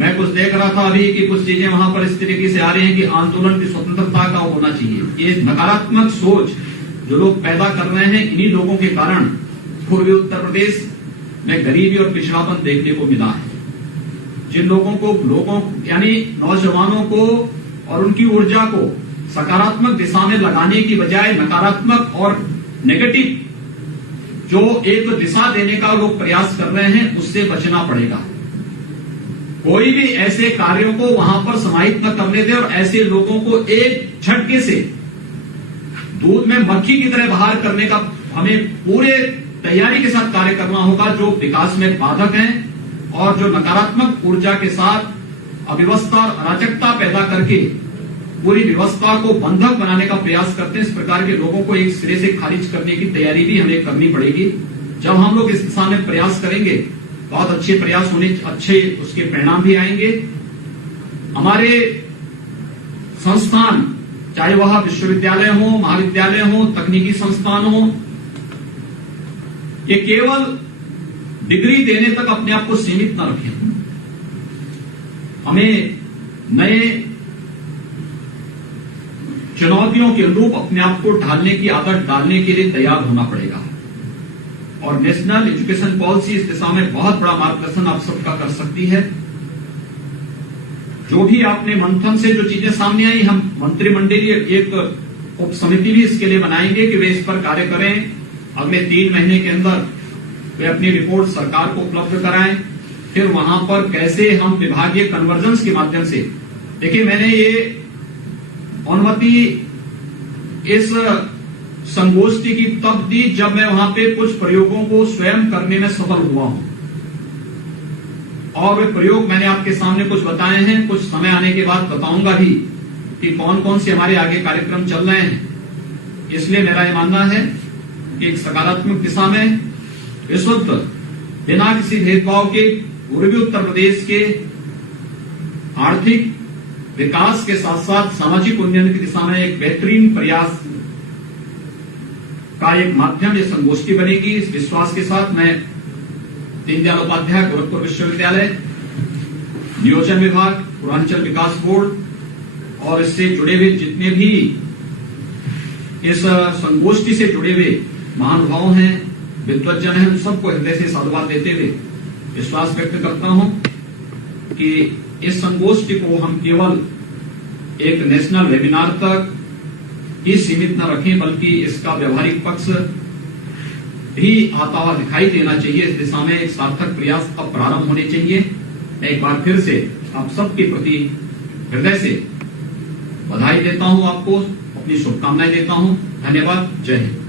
मैं कुछ देख रहा था अभी कि कुछ चीजें वहां पर इस तरीके से आ रही हैं कि आंदोलन की स्वतंत्रता का होना चाहिए। ये नकारात्मक सोच जो लोग पैदा कर रहे हैं, इन्हीं लोगों के कारण पूर्वी उत्तर प्रदेश में गरीबी और पिछड़ापन देखने को मिला है। जिन लोगों यानी नौजवानों को और उनकी ऊर्जा को सकारात्मक दिशा में लगाने की बजाय नकारात्मक और नेगेटिव जो एक दिशा देने का लोग प्रयास कर रहे हैं, उससे बचना पड़ेगा। कोई भी ऐसे कार्यों को वहां पर समाहित न करने दे और ऐसे लोगों को एक झटके से दूध में मक्खी की तरह बाहर करने का हमें पूरे तैयारी के साथ कार्य करना होगा, जो विकास में बाधक हैं और जो नकारात्मक ऊर्जा के साथ अव्यवस्था और अराजकता पैदा करके पूरी व्यवस्था को बंधक बनाने का प्रयास करते हैं। इस प्रकार के लोगों को एक सिरे से खारिज करने की तैयारी भी हमें करनी पड़ेगी। जब हम लोग इस दिशा में प्रयास करेंगे, बहुत अच्छे प्रयास होने, अच्छे उसके परिणाम भी आएंगे। हमारे संस्थान, चाहे वह विश्वविद्यालय हो, महाविद्यालय हो, तकनीकी संस्थान हो, ये केवल डिग्री देने तक अपने आप को सीमित न रखें। हमें नए चुनौतियों के अनुरूप अपने आप को ढालने की आदत डालने के लिए तैयार होना पड़ेगा। और नेशनल एजुकेशन पॉलिसी इस दिशा में बहुत बड़ा मार्गदर्शन आप सबका कर सकती है। जो भी आपने मंथन से जो चीजें सामने आई, हम मंत्रिमंडलीय एक उप समिति भी इसके लिए बनाएंगे कि वे इस पर कार्य करें। अगले 3 महीने के अंदर वे अपनी रिपोर्ट सरकार को उपलब्ध कराएं। फिर वहां पर कैसे हम विभागीय कन्वर्जेंस के माध्यम से, देखिए मैंने ये अनुमति इस संगोष्ठी की तब दी जब मैं वहां पे कुछ प्रयोगों को स्वयं करने में सफल हुआ हूं, और वे प्रयोग मैंने आपके सामने कुछ बताए हैं। कुछ समय आने के बाद बताऊंगा भी कि कौन कौन से हमारे आगे कार्यक्रम चल रहे हैं। इसलिए मेरा यह मानना है कि एक सकारात्मक दिशा में इस वक्त बिना किसी भेदभाव के पूर्वी उत्तर प्रदेश के आर्थिक विकास के साथ साथ सामाजिक उन्नयन की दिशा में एक बेहतरीन प्रयास का एक माध्यम ये संगोष्ठी बनेगी। इस विश्वास के साथ मैं दीनदयाल उपाध्याय गोरखपुर विश्वविद्यालय, नियोजन विभाग, पूर्वांचल विकास बोर्ड और इससे जुड़े हुए जितने भी इस संगोष्ठी से जुड़े हुए महानुभाव हैं, विद्वज्जन हैं, उन सबको हृदय से साधुवाद देते हुए विश्वास व्यक्त करता हूं कि इस संगोष्ठी को हम केवल एक नेशनल वेबिनार तक ही सीमित न रखें, बल्कि इसका व्यवहारिक पक्ष भी आता हुआ दिखाई देना चाहिए। इस दिशा में एक सार्थक प्रयास अब प्रारंभ होने चाहिए। मैं एक बार फिर से आप सबके प्रति हृदय से बधाई देता हूं, आपको अपनी शुभकामनाएं देता हूं। धन्यवाद। जय हिंद।